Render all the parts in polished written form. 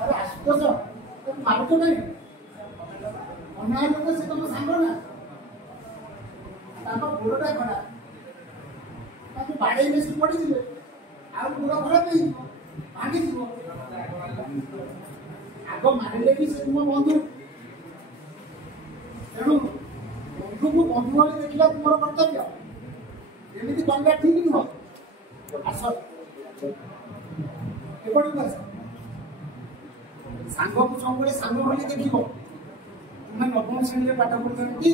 अरे आशुतोष तुम मारुत नहीं अन्याय लोग से तुम सांग ना गोड़टा खराब बाड़े बेसी पड़ी गोड़ खराब नहीं भांगी आग मारे भी से तुम बंधु तेणु बंधु को बंधु भाई देखा तुम कर्तव्य एमती करवा ठीक नुह आस सांग को सब सांग भाई देख तुम्हें नवम श्रेणी पाठ पढ़ी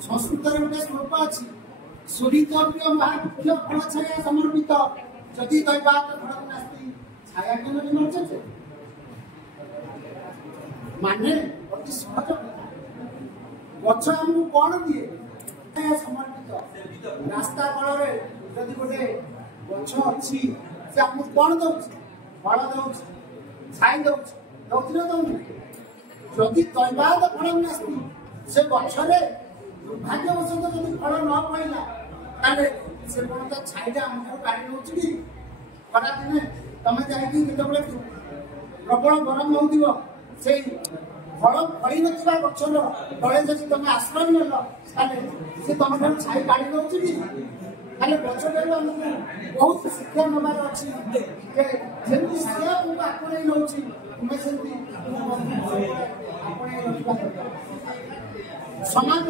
संस्कृत गोटे श्लोक अच्छी सूर्य महामुख्य फल छाया समर्पित जदि दैवात फल नास्ति छाया के नचे माने अति सहज गछ आमको कौन दिए छाया समर्पित रास्ता कल जदि गोटे गछ अच्छी से आमको कौन दौर फल दौर छाई दौर दौर जदि दैवात फल नास्ति से गछरे दुर्भाग्यवशत जब फल न पड़ा से कौन तो छाईटा आम काढ़ी नौ कि खरा दिने तुम जाते प्रबल गरम हो फल फड़ी ना गचर तले जब तुम आश्रय नेल से तुम छाई काढ़ी नौ कि गचर आमको बहुत शिक्षा नबार अच्छी जमी सी आपणे नौ तुम्हें से समाज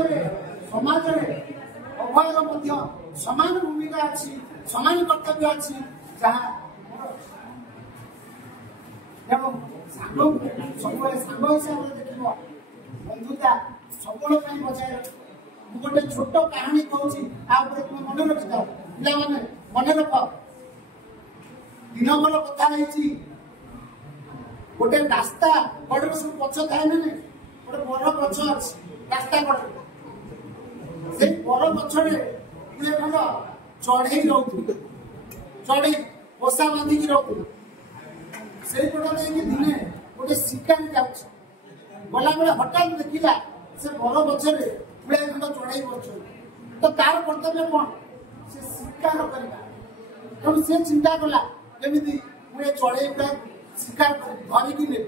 अभयर समान भूमिका अच्छी समान कर्तव्य अच्छी जहाँ सांग सब सांग हिसाब से देख बंधुता सब बचाए गोटे छोट कहानी कहूँ तुम मन रखी था पे मन रख दिन भर कथा गोटे रास्ता कड़े सब पक्ष थाए ना गोटे बर गछ अच्छी रास्ता कड़े से बर गछरे खंड चढ़ई रोते चढ़ई पोषा बांधिकी रोते से दिने गोटे शिकारी गला बेले हठात देखला से बर गछरे पुड़े खंड चढ़ई कर तो तार कर्तव्य कौन से शिकार करवा तेणु से चिंता कला केमी मुझे चढ़ई गुड़ा शिकार धरिकी ने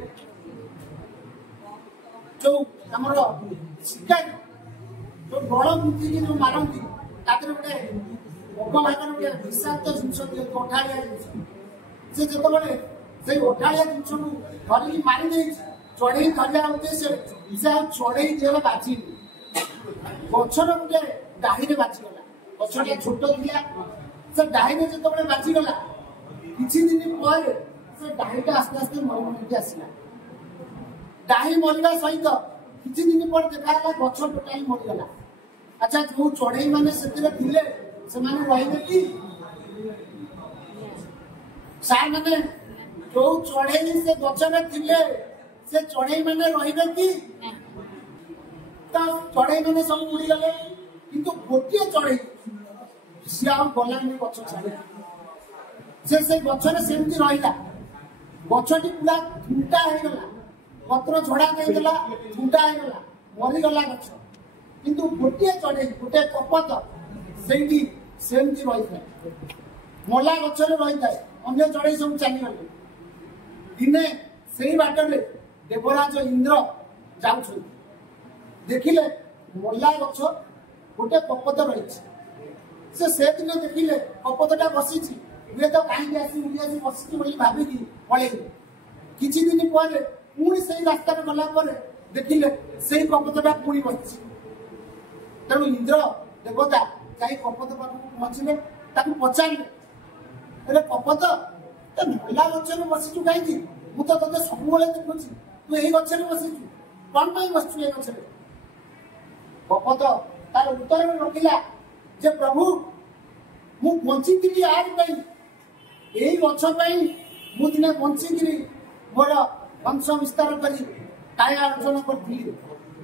जो आम शिकारी जो बड़ मुक्ति जो मारती गोटे अगभागर गोटे विषाक्त जिनस दिखते अठाड़िया जिन से जो से अठाड़िया जिनस को धरिकी मारी चढ़ई धरवा उद्देश्य से चढ़ई जेल बाजी गचर गोटे डाही बाजीगला गछटा छोट था से डाही जो बाजीगला किसी दिन पर से डाहीटा आस्ते आस्ते मरी आसला डाही मरवा सहित किसी दिन पर देखा गछ टोटाली मरीगला अच्छा जो चढ़ई मैंने से रही कि सार मैंने जो चढ़ई से गचरे थे से चढ़ई मैंने रही कि चढ़ई मैंने सब उड़ी गले किंतु गोटे चढ़ई सी गलानी गछ छाड़ से गचरे सेमती रहा गछटी पूरा झुंटा होगला पत्र झड़ा देला झुंटा होगला मरीगला गछ किंतु गोटे चढ़ई गोटे कपत से सेमती रही था मला गचरे रही था अन्य चढ़ई सब चलीगले दिने से बाटरे देवराज इंद्र जाऊँ देखिले मला गछ गोटे कपत रही से दिन देखिले कपतटा बसी हुए तो कहीं आसी बसी भाविकी पलि किसी दिन पर पुणी से रास्ता गला देखिले से कपतटा पुणी बसी तेणु इंद्र देवता जाई कपत पाखक पहुंचले पचारे अरे कपत मला गचर बसीचु कहीं मुझे ते सब देखुची तू यही गचर बसीचु कौन पर बसचु ये गचर कपत तार उत्तर रखिला जे प्रभु मु बंची यार यही गछ मु दिने बंची मोर वंश विस्तार कर काया अर्जन करी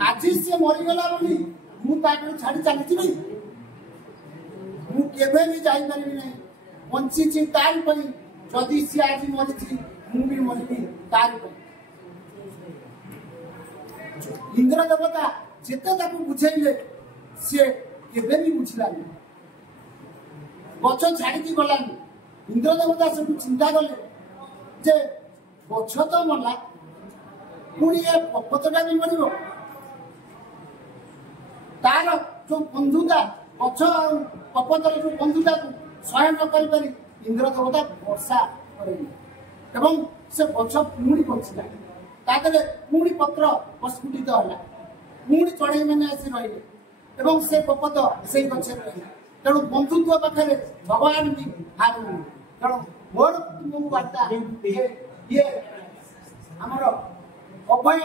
आज से मरीगला बोली मुझे छाड़ी चली मुझे भी जापारि ना ବଞ୍ଚିଛି ତାରି ପାଇଁ, ଯଦି ସିଏ ଆଜି ମରିଛି ମୁଁ ବି ମରିବି ତାରି ପାଇଁ। ଇନ୍ଦ୍ର ଦେବତା ଯେତେ ତାକୁ ବୁଝେଇଲେ ସିଏ କେବେ ବି ବୁଝିଲାନି, ଗଛ ଛାଡ଼ିକି ଗଲାନି। ଇନ୍ଦ୍ର ଦେବତା ସେଠୁ ଚିନ୍ତା କଲେ ଯେ ଗଛ ତ ମଲା, ପୁଣି ଏ ପର୍ବତଟା ବି ମରିବ। ତାର ଯୋଉ ବନ୍ଧୁତା, ଗଛ ଆଉ ପର୍ବତର ଯୋଉ ବନ୍ଧୁତାକୁ ସହ୍ୟ ନ କରିପାରି ଇନ୍ଦ୍ର ଦେବତା ବର୍ଷା କରିଲେ ଏବଂ ସେ ଗଛ ପୁଣି ବଞ୍ଚିଲା। ତା ଦେହରେ ପୁଣି ପତ୍ର ପ୍ରସ୍ଫୁଟିତ ହେଲା, ପୁଣି ଚଢ଼େଇ ମାନେ ଆସି ରହିଲେ ଏବଂ ସେ ପର୍ବତ ସେଇ ଗଛରେ ରହିଲା। ତେଣୁ ବନ୍ଧୁତ୍ୱ ପାଖରେ ଭଗବାନ ବି ହାର ମାନିଲେ। ତେଣୁ ମୋର ତୁମକୁ ବାର୍ତ୍ତା ଇଏ ଆମର ଅଭୟ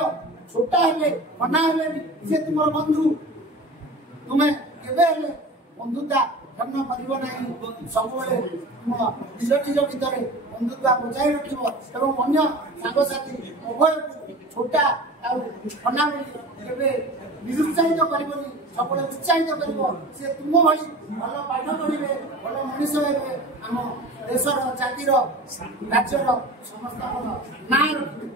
ଛୋଟା ହେଲେ କନା ହେଲେ ବି ସେ ତୁମର ବନ୍ଧୁ। ତୁମେ କେବେ ହେଲେ ବନ୍ଧୁତା ଧର୍ମ କରିବ ନାହିଁ, ସବୁବେଳେ ତୁମ ନିଜ ନିଜ ଭିତରେ ବନ୍ଧୁତା ବଜାୟ ରଖିବ ଏବଂ ଅନ୍ୟ ସାଙ୍ଗସାଥି ଉଭୟକୁ ଛୋଟା ଆଉ କନା ବୋଲି କେବେ ନିରୁତ୍ସାହିତ କରିବନି, ସବୁବେଳେ ଉତ୍ସାହିତ କରିବ। ସେ ତୁମ ଭଳି ଭଲ ପାଠ ପଢ଼ିବେ, ଭଲ ମଣିଷ ହେବେ, ଆମ ଦେଶର, ଜାତିର, ରାଜ୍ୟର ସମସ୍ତଙ୍କର ନାଁ ରଖିବେ।